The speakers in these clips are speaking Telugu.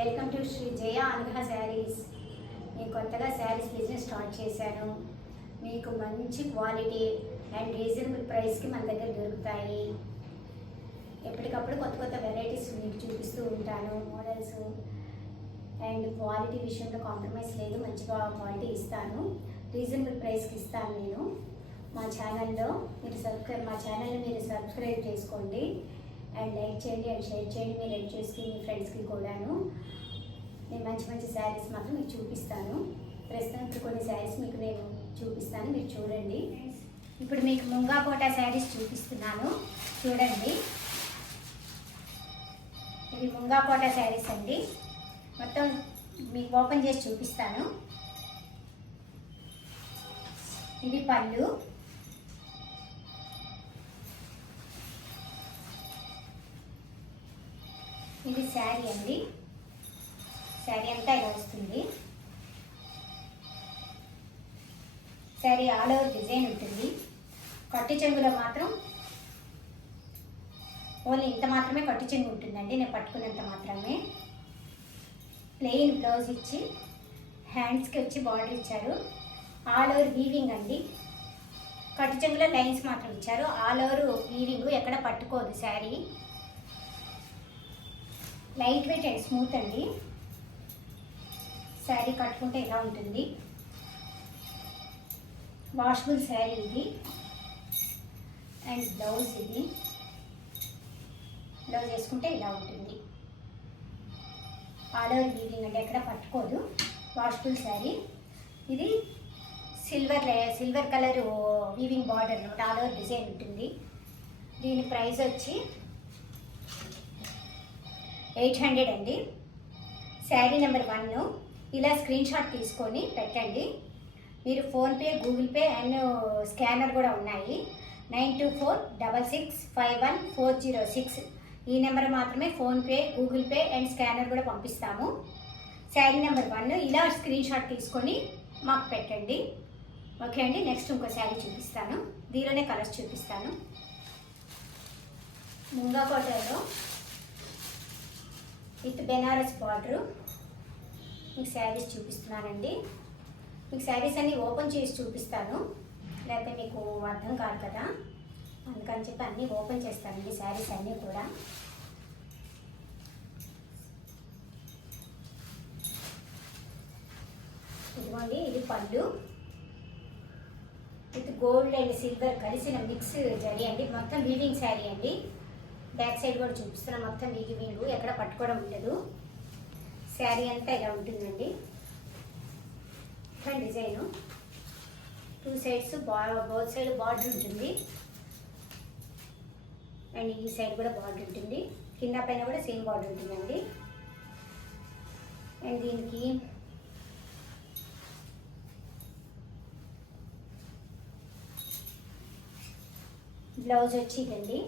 వెల్కమ్ టు శ్రీ జయ అనుగ్రహ శారీస్. నేను కొత్తగా శారీస్ బిజినెస్ స్టార్ట్ చేశాను. మీకు మంచి క్వాలిటీ అండ్ రీజనబుల్ ప్రైస్కి మన దగ్గర దొరుకుతాయి. ఎప్పటికప్పుడు కొత్త కొత్త వెరైటీస్ మీకు చూపిస్తూ ఉంటాను. మోడల్స్ అండ్ క్వాలిటీ విషయంలో కాంప్రమైజ్ లేదు, మంచిగా క్వాలిటీ ఇస్తాను, రీజనబుల్ ప్రైస్కి ఇస్తాను. నేను మా ఛానల్ని మీరు సబ్స్క్రైబ్ చేసుకోండి అండ్ లైక్ చేయండి అండ్ షేర్ చేయండి. మీరు లైక్ చేసి మీ ఫ్రెండ్స్కి కూడాను. నేను మంచి మంచి శారీస్ మాత్రం మీకు చూపిస్తాను. ప్రస్తుతం ఇప్పుడు కొన్ని శారీస్ మీకు నేను చూపిస్తాను, మీరు చూడండి. ఇప్పుడు మీకు ముంగా కోటా శారీస్ చూపిస్తున్నాను, చూడండి. ఇది ముంగా కోటా శారీస్ అండి. మొత్తం మీకు ఓపెన్ చేసి చూపిస్తాను. ఇది పళ్ళు, ఇది శారీ అండి. శారీ అంతా ఇలా వస్తుంది. శారీ ఆల్ ఓవర్ డిజైన్ ఉంటుంది. కట్టు చెంగులో మాత్రం ఓన్లీ ఇంత మాత్రమే కట్టు చెంగు ఉంటుందండి, నేను పట్టుకున్నంత మాత్రమే. ప్లెయిన్ బ్లౌజ్ ఇచ్చి హ్యాండ్స్కి వచ్చి బార్డర్ ఇచ్చారు. ఆల్ ఓవర్ వీవింగ్ అండి. కట్టు చెంగులో లైన్స్ మాత్రం ఇచ్చారు. ఆల్ ఓవర్ వీవింగ్, ఎక్కడ పట్టుకోదు sari. Light weight and smooth అండి. శారీ కట్టుకుంటే ఇలా ఉంటుంది. వాషబుల్ శారీ ఇది. అండ్ బ్లౌజ్ ఇది. బ్లౌజ్ వేసుకుంటే ఇలా ఉంటుంది. ఆల్ ఓవర్ వీవింగ్ అంటే ఎక్కడ పట్టుకోదు. వాషబుల్ శారీ. ఇది సిల్వర్ కలర్ వీవింగ్ బార్డర్ అనమాట. ఆల్ ఓవర్ డిజైన్ ఉంటుంది. దీని ప్రైస్ వచ్చి 800 అండి. శారీ నెంబర్ 1 ఇలా స్క్రీన్ షాట్ తీసుకొని పెట్టండి. మీరు PhonePe, Google pay and scanner కూడా ఉన్నాయి. 9246651406 ఈ నెంబర్ మాత్రమే PhonePe, Google pay and scanner కూడా పంపిస్తాము. శారీ నెంబర్ 1 ఇలా స్క్రీన్ షాట్ తీసుకొని మాకు పెట్టండి. ఓకే అండి. నెక్స్ట్ ఇంకో శారీ చూపిస్తాను. దీనిలోనే కలర్స్ చూపిస్తాను. ముంగా కోటలో విత్ బెనారస్ బార్డరు మీకు శారీస్ చూపిస్తున్నానండి. మీకు శారీస్ అన్నీ ఓపెన్ చేసి చూపిస్తాను, లేకపోతే మీకు అర్థం కాదు కదా, అందుకని చెప్పి అన్నీ ఓపెన్ చేస్తానండి శారీస్ అన్నీ కూడా. ఇదిగోండి, ఇది పళ్ళు విత్ గోల్డ్ అండ్ సిల్వర్ కలిసిన మిక్స్ జరీ అండి. మొత్తం వీవింగ్ శారీ అండి. బ్యాక్ సైడ్ కూడా చూపిస్తున్నాం. మొత్తం వీవింగ్, ఎక్కడ పట్టుకోవడం ఉండదు. శారీ అంతా ఇలా ఉంటుందండి. ఇట్లా design 2 sides both side border ఉంటుంది. అండ్ ఈ సైడ్ కూడా బార్డర్ ఉంటుంది. కింద పైన కూడా సేమ్ బార్డర్ ఉంటుందండి. అండ్ దీనికి బ్లౌజ్ వచ్చి ఇదండి.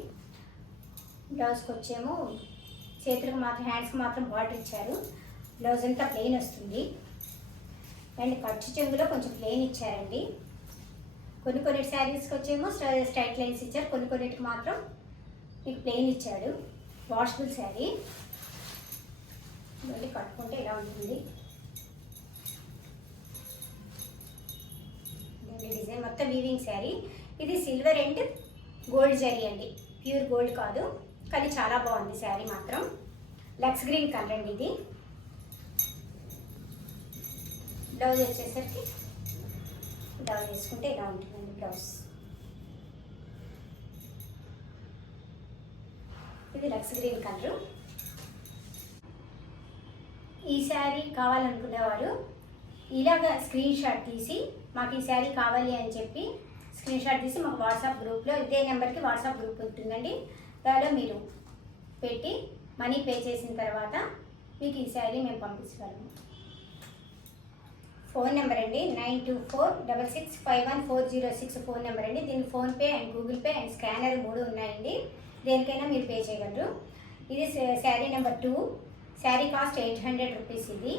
బ్లౌజ్కి వచ్చేమో చేతులకు మాత్రం, హ్యాండ్స్కి మాత్రం బార్డర్ ఇచ్చారు. బ్లౌజ్ అంతా ప్లెయిన్ వస్తుంది. అండ్ ఖర్చు చెంగులో కొంచెం ప్లెయిన్ ఇచ్చారండి. కొన్ని శారీస్కి వచ్చేమో స్ట్రైట్ లైన్స్ ఇచ్చారు, కొన్నిటికి మాత్రం మీకు ప్లెయిన్ ఇచ్చాడు. వాషబుల్ శారీ. మళ్ళీ కట్టుకుంటే ఇలా ఉంటుంది. డిజైన్ మొత్తం వీవింగ్ శారీ. ఇది సిల్వర్ అండ్ గోల్డ్ జరీ అండి. ప్యూర్ గోల్డ్ కాదు, కానీ చాలా బాగుంది శారీ మాత్రం. లక్స్ గ్రీన్ కలర్ అండి ఇది. బ్లౌజ్ వచ్చేసరికి బ్లౌజ్ వేసుకుంటే ఇలా ఉంటుందండి బ్లౌజ్. ఇది లక్స్ గ్రీన్ కలరు. ఈ శారీ కావాలనుకునేవారు ఇలాగ స్క్రీన్ షాట్ తీసి మాకు ఈ శారీ కావాలి అని చెప్పి స్క్రీన్ షాట్ తీసి మాకు వాట్సాప్ గ్రూప్లో, ఇదే నెంబర్కి వాట్సాప్ గ్రూప్ ఉంటుందండి, దానిలో మీరు పెట్టి మనీ పే చేసిన తర్వాత మీకు ఈ శారీ మేము పంపించగలము. ఫోన్ నెంబర్ అండి 9246651406 ఫోన్ నెంబర్ అండి. దీనికి PhonePe and Google pay and scanner 3 ఉన్నాయండి. దేనికైనా మీరు పే చేయగలరు. ఇది sari number 2. Sari cost 800 rupees. ఇది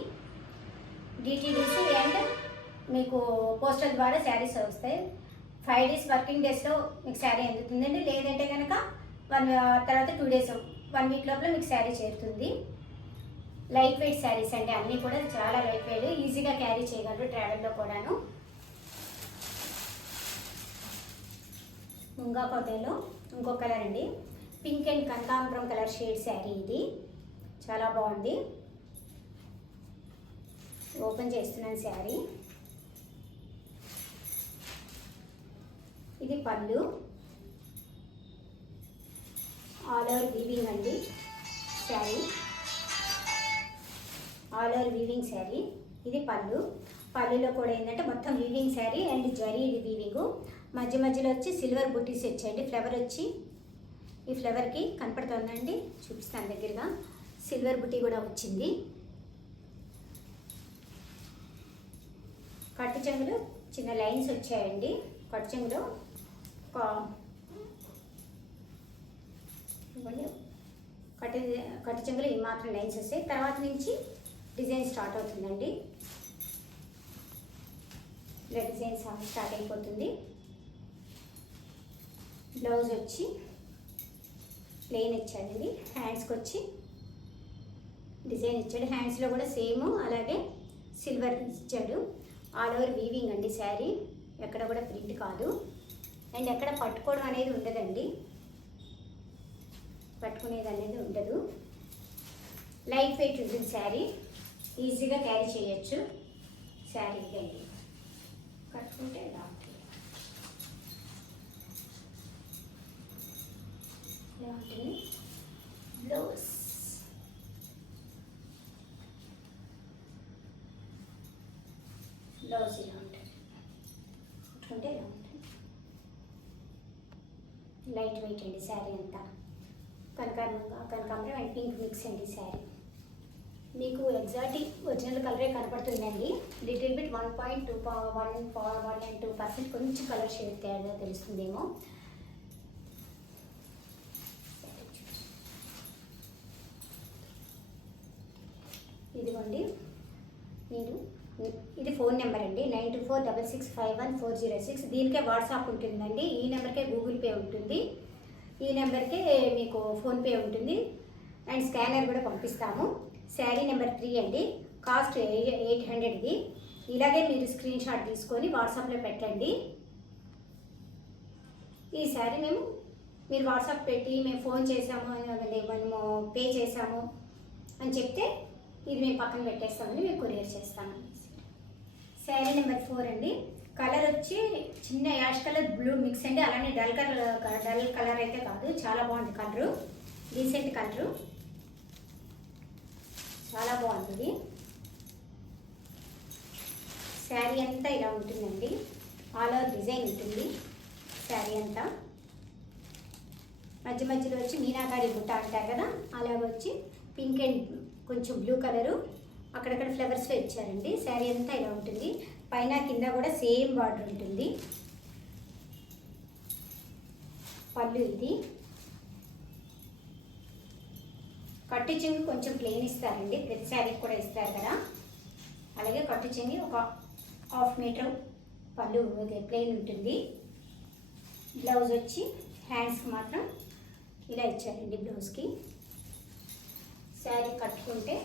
డిటీడీసీ అండ్ మీకు పోస్టల్ ద్వారా శారీస్ వస్తాయి. 5 డేస్ వర్కింగ్ డేస్లో మీకు శారీ అందుతుందండి. లేదంటే కనుక తర్వాత 2 డేస్ 1 వీక్ లోపల మీకు శారీ చేరుతుంది. లైట్ వెయిట్ శారీస్ అండి, అన్నీ కూడా చాలా లైట్ వెయిట్, ఈజీగా క్యారీ చేయగలరు ట్రావెల్లో కూడాను. ముంగా కోటలో ఇంకో కలర్ అండి, పింక్ అండ్ కనకాంబరం కలర్ షేడ్ శారీ. ఇది చాలా బాగుంది. ఓపెన్ చేస్తున్నాను శారీ. ఇది పళ్ళు, ఆల్ ఓవర్ వీవింగ్ అండి sari, all over weaving sari. ఇది పళ్ళు, పళ్ళులో కూడా ఏంటంటే మొత్తం వీవింగ్ శారీ అండ్ జరీ. ఇది వీవింగ్, మధ్య మధ్యలో వచ్చి సిల్వర్ బుటీస్ వచ్చాయండి. ఫ్లవర్ వచ్చి ఈ ఫ్లవర్కి కనపడుతుందండి, చూపిస్తాను దగ్గరగా. సిల్వర్ బుటీ కూడా వచ్చింది. కట్టు చెంగులో చిన్న లైన్స్ వచ్చాయండి. కట్టు చెంగులో కట్టు చెంగులో ఈ మాత్రం లైన్స్ వస్తాయి. తర్వాత నుంచి డిజైన్ స్టార్ట్ అవుతుందండి. ఇలా డిజైన్ స్టార్ట్ అయిపోతుంది. బ్లౌజ్ వచ్చి ప్లెయిన్ ఇచ్చాడండి. హ్యాండ్స్కి వచ్చి డిజైన్ ఇచ్చాడు. హ్యాండ్స్లో కూడా సేమ్ అలాగే సిల్వర్ ఇచ్చాడు. ఆల్ ఓవర్ వీవింగ్ అండి శారీ, ఎక్కడ కూడా ప్రింట్ కాదు అండ్ ఎక్కడ పట్టుకోవడం అనేది ఉండదండి, పట్టుకునేది అనేది ఉండదు. లైట్ వెయిట్ ఉంటుంది శారీ, ఈజీగా క్యారీ చేయొచ్చు శారీ. ఇదండి కట్టుకుంటే ఇలా ఉంటుంది. బ్లౌజ్ బ్లౌజ్ ఇలా ఉంటుంది, కట్టుకుంటే ఇలా ఉంటుంది. లైట్ వెయిట్ అండి శారీ అంతా. కనకాంబరం అండ్ పింక్ మిక్స్ అండి శారీ. మీకు ఎగ్జాక్ట్ ఒరిజినల్ కలరే కనపడుతుందండి. లిటిల్ బిట్ 1.2% కొంచెం కలర్ షేడ్ తేడా తెలుస్తుందేమో. ఇదిగోండి, ఇది ఫోన్ నెంబర్ అండి, 9246651406. దీనికే వాట్సాప్ ఉంటుందండి. ఈ నెంబర్కే గూగుల్ పే ఉంటుంది, ఈ నెంబర్కే మీకు ఫోన్పే ఉంటుంది అండ్ స్కానర్ కూడా పంపిస్తాము. శారీ నెంబర్ 3 అండి, కాస్ట్ 800ది. ఇలాగే మీరు స్క్రీన్ షాట్ తీసుకొని వాట్సాప్లో పెట్టండి. ఈ శారీ మీరు వాట్సాప్ పెట్టి మేము ఫోన్ చేసాము, మనము పే చేసాము అని చెప్తే ఇది మేము పక్కన పెట్టేస్తామండి, మేము కొరియర్ చేస్తాము. శారీ నెంబర్ 4 అండి, కలర్ వచ్చి చిన్న యాష్ కలర్ బ్లూ మిక్స్ అండి. అలానే డల్ కలర్ అయితే కాదు, చాలా బాగుంది కలరు, డీసెంట్ కలరు, చాలా బాగుంటుంది. శారీ అంతా ఇలా ఉంటుందండి, ఆల్ ఓవర్ డిజైన్ ఉంటుంది శారీ అంతా. మధ్య మధ్యలో వచ్చి మీనాకారి బుట్ట అంటారు కదా, అలాగ వచ్చి పింక్ అండ్ కొంచెం బ్లూ కలరు అక్కడక్కడ ఫ్లవర్స్లో ఇచ్చారండి. శారీ అంతా ఇలా ఉంటుంది, పైన కింద కూడా సేమ్ బార్డర్ ఉంటుంది. పళ్ళు ఇది. కట్టు చెంగు కొంచెం ప్లెయిన్ ఇస్తారండి, ప్రతి శారీకి కూడా ఇస్తారు కదా, అలాగే కట్టు చెంగి ఒక 1/2 మీటర్ పళ్ళు ప్లెయిన్ ఉంటుంది. బ్లౌజ్ వచ్చి హ్యాండ్స్కి మాత్రం ఇలా ఇచ్చారండి బ్లౌజ్కి. శారీ కట్టుకుంటే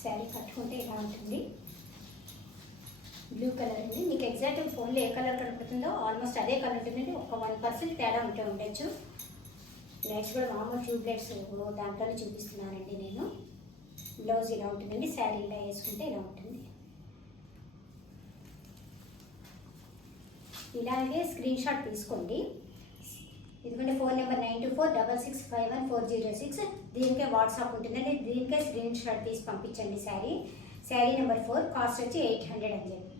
శారీ కట్టుకుంటే ఇలా ఉంటుంది. బ్లూ కలర్ అండి, మీకు ఎగ్జాక్ట్ ఫోన్లో ఏ కలర్ కనపడుతుందో ఆల్మోస్ట్ అదే కలర్ ఉంటుందండి, ఒక 1% తేడా ఉండొచ్చు. లైట్స్ కూడా మామూలు ట్యూబ్ లైట్స్ దాంట్లోనే చూపిస్తున్నానండి నేను. బ్లౌజ్ ఇలా ఉంటుందండి, శారీ ఇలా వేసుకుంటే ఇలా ఉంటుంది. ఇలాగే స్క్రీన్ షాట్ తీసుకోండి. ఎందుకంటే ఫోన్ నెంబర్ 9246651406, దీనికే వాట్సాప్ ఉంటుందండి, దీనికే స్క్రీన్ షాట్ తీసి పంపించండి. శారీ నెంబర్ 4, కాస్ట్ వచ్చి 800 అని చెప్పి.